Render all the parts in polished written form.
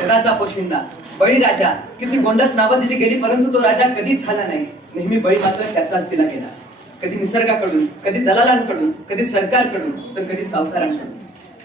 जगाचा पोशिंदा बळीराजा. किती गोंडस नावं दिली गेली, परंतु तो राजा कधीच झाला नाही. नेहमी बळी मात्र त्याचाच दिला गेला. कधी निसर्गाकडून, कधी दलालांकडून, कधी सरकारकडून, तर कधी सावकारांकडून.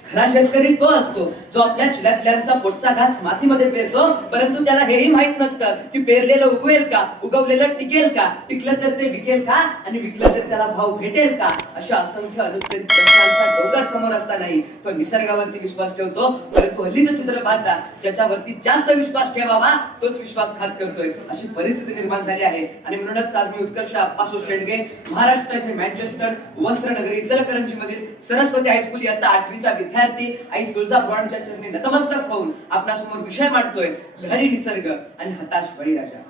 खरा शेतकरी तो असतो जो आपल्या चिलातल्यांचा पोटचा घास मातीमध्ये पेरतो, परंतु त्याला हेही माहित नसतं की पेरलेलं उगवेल का, उगवलेलं टिकेल का, टिकलं तर ते विकेल का, आणि विकलं तर त्याला भाव भेटेल का. अशा असंख्य अनुत्तरित प्रश्नांचा डोंगर समोर असतानाही तो निसर्गावरती विश्वास ठेवतो. परंतु हल्लीचं चित्र पाहता ज्याच्यावरती जास्त विश्वास ठेवावा तोच विश्वासघात करतोय, अशी परिस्थिती निर्माण झाली आहे. आणि म्हणूनच आज मी उत्कर्ष आप्पासो शेडगे, महाराष्ट्राचे मँचेस्टर, वस्त्रनगरी इचलकरंजी मधील सरस्वती हायस्कूल इयत्ता 8वीचा विद्यार्थी आई तुळजाभवानीच्या चरणी नतमस्तक होऊन आपणासमोर विषय मांडतोय, लहरी निसर्ग आणि हताश बळीराजा.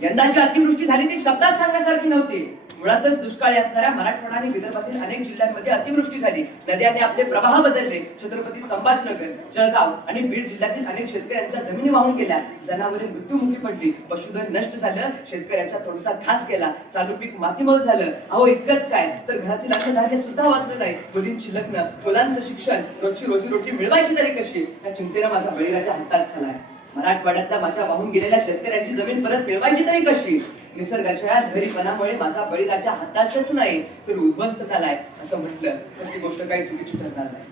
यंदाची अतिवृष्टी झाली ती शब्दात सांगण्यासारखी नव्हती. मुळातच दुष्काळी असणाऱ्या मराठवाडा आणि विदर्भातील अनेक जिल्ह्यांमध्ये अतिवृष्टी झाली. नद्यांनी आपले प्रवाह बदलले. छत्रपती संभाजीनगर, जळगाव आणि बीड जिल्ह्यातील अनेक शेतकऱ्यांच्या जमिनी वाहून गेल्या. जनावरे मृत्युमुखी पडली. पशुधन नष्ट झालं. शेतकऱ्याच्या तोंडचा घास गेला. चालू पीक मातीमोल झालं. अहो इतकंच काय, तर घरातील अन्नधान्य सुद्धा वाचलं नाही. मुलींची लग्न, मुलांचं शिक्षण, रोजची रोजी मिळवायची तरी कशी, या चिंतेनं माझा बळीराजा हातात झालाय. मराठवाड्यातल्या माझ्या वाहून गेलेल्या शेतकऱ्यांची जमीन परत मिळवायची तरी कशी. निसर्गाच्या लहरीपणामुळे माझा बळीराजा हताशच नाही तर उद्ध्वस्त झालाय असं म्हटलं तर ती गोष्ट काही चुकीची ठरणार नाही.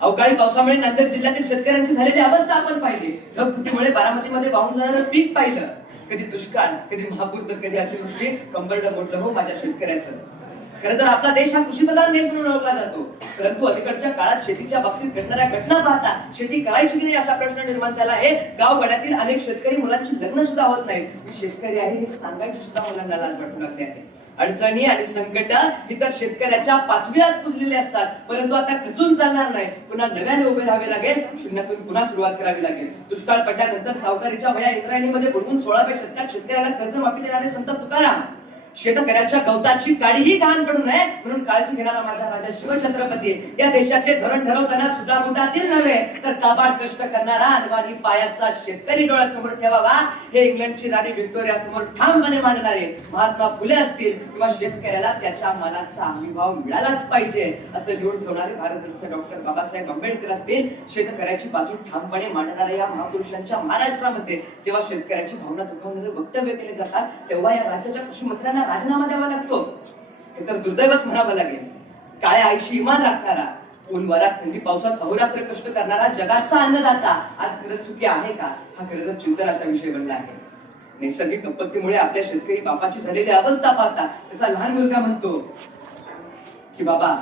अवकाळी पावसामुळे नांदेड जिल्ह्यातील शेतकऱ्यांची झालेली अवस्था आपण पाहिली. ढगफुटीमुळे बारामतीमध्ये वाहून जाणारं पीक पाहिलं. कधी दुष्काळ, कधी महापूर, तर कधी अतिवृष्टी. कंबरडं मोठं हो माझ्या शेतकऱ्याचं. खरं तर आपला देश हा कृषीप्रधान देश म्हणून ओळखला जातो, परंतु अलीकडच्या काळात शेतीच्या बाबतीत घडणाऱ्या घटना पाहता शेती करायची की नाही असा प्रश्न निर्माण झाला आहे. गावगाड्यातील अनेक शेतकरी मुलांची लग्न सुद्धा होत नाहीत. मी शेतकरी आहे हे सांगायची सुद्धा मुलांना लाज वाटू लागली आहे. अडचणी आणि संकट इतर शेतकऱ्याच्या पाचवीलाच पुजलेले असतात, परंतु आता खचून चालणार नाही. पुन्हा नव्याने उभे राहावे लागेल. शून्यातून पुन्हा सुरुवात करावी लागेल. दुष्काळ पडल्यानंतर सावकारीच्या वया इंद्रायणीमध्ये बुडवून 16व्या शतकात शेतकऱ्याला कर्जमाफी देणारे संत तुकाराम. शेतकऱ्याच्या गवताची काडीही घाण पडू नये म्हणून काळजी घेणारा माझा राजा शिवछत्रपती. या देशाचे धोरण ठरवताना सुटामुटातील नव्हे तर काबाड कष्ट करणारा अनवाणी पायाचा शेतकरी डोळ्यासमोर ठेवावा, हे इंग्लंडची राणी व्हिक्टोरिया समोर ठामपणे मांडणारे महात्मा फुले असतील किंवा शेतकऱ्याला त्याच्या मालाचा हमीभाव मिळालाच पाहिजे असं लिहून ठेवणारे भारतरत्न डॉक्टर बाबासाहेब आंबेडकर असतील. शेतकऱ्याची बाजू ठामपणे मांडणाऱ्या या महापुरुषांच्या महाराष्ट्रामध्ये जेव्हा शेतकऱ्याची भावना दुखावणारे वक्तव्य केले जातात, तेव्हा या राज्याच्या कृषी मंत्र्यांना राजीनामा द्यावा लागतो. हे तर दुर्दैवच म्हणावं लागेल. काळ्या आईशी इमान राखणारा, ऊन वरात थंडी पावसात अहोरात्र कष्ट करणारा जगाचा अन्नदाता आज खरंच चुकी आहे का, हा खरं तर चिंतनाचा विषय बनला आहे. नैसर्गिक आपत्तीमुळे आपल्या शेतकरी बापाची झालेली अवस्था पाहता त्याचा लहान मुलगा म्हणतो की बाबा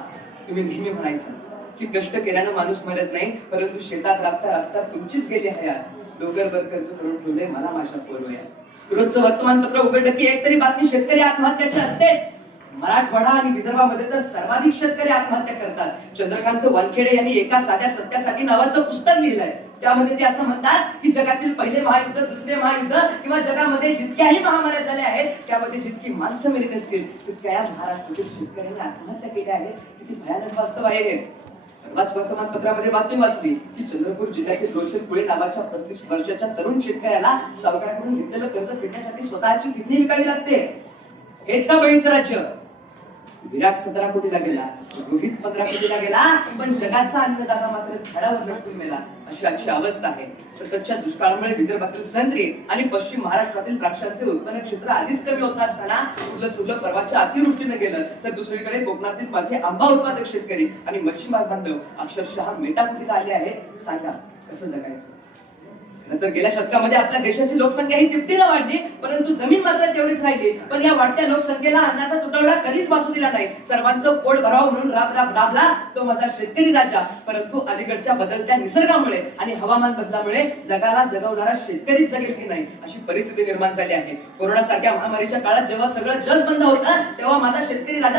तुम्ही नेहमी म्हणायचं की कष्ट केल्यानं माणूस मरत नाही, परंतु शेतात राबता राबता तुमचीच गेली हयात. डोंगरभर कर्ज करून ठेवले मला माझ्या पोरवयात. रोजचं वर्तमानपत्र उघडलं की एक तरी बातमी शेतकरी आत्महत्याची असतेच. मराठवाडा आणि विदर्भामध्ये तर सर्वाधिक शेतकरी आत्महत्या करतात. चंद्रकांत वानखेडे यांनी एका साध्या सत्यासाठी नावाचं पुस्तक लिहिलंय. त्यामध्ये ते असं म्हणतात की जगातील पहिले महायुद्ध, दुसरे महायुद्ध किंवा जगामध्ये जितक्याही महामार्या झाल्या आहेत त्यामध्ये जितकी माणसं मेली नसतील तितक्या या महाराष्ट्रातील शेतकऱ्यांनी आत्महत्या केल्या आहेत. किती भयानक वास्तव आहे हे. परवाच वर्तमानपत्रामध्ये बातमी वाचली की चंद्रपूर जिल्ह्यातील रोशन पुळे नावाच्या 35 वर्षाच्या तरुण शेतकऱ्याला सावकाराकडून घेतलेलं कर्ज फेडण्यासाठी स्वतःची किडनी विकावी लागते. हेच का बळीचं राज्य. विराट 17 कोटीला गेला, रोहित 15 कोटीला गेला, पण जगाचा अन्नदाता मात्र झाडावर लटकून मेला. अशी आजची अवस्था आहे. सततच्या दुष्काळामुळे विदर्भातील संत्री आणि पश्चिम महाराष्ट्रातील द्राक्षांचे उत्पन्न क्षेत्र आधीच कमी होत असताना उरलं परवाच्या अतिवृष्टीने गेलं तर दुसरीकडे कोकणातील माझे आंबा उत्पादक शेतकरी आणि मच्छीमार बांधव अक्षरशः मेटाकुटीला आले आहेत. सांगा कसं जगायचं. नंतर गेल्या शतकामध्ये आपल्या देशाची लोकसंख्या ही तिपटीला वाढली, परंतु जमीन मात्र तेवढीच राहिली. पण या वाढत्या लोकसंख्येला अन्नाचा तुटवडा कधीच भासू दिला नाही. सर्वांचं पोट भरावं म्हणून राबला तो माझा शेतकरी राजा. परंतु अलीकडच्या बदलत्या निसर्गामुळे आणि हवामान बदलामुळे जगाला जगवणारा शेतकरी जगेल की नाही अशी परिस्थिती निर्माण झाली आहे. कोरोना सारख्या महामारीच्या काळात जेव्हा सगळं जग बंद होतं तेव्हा माझा शेतकरी राजा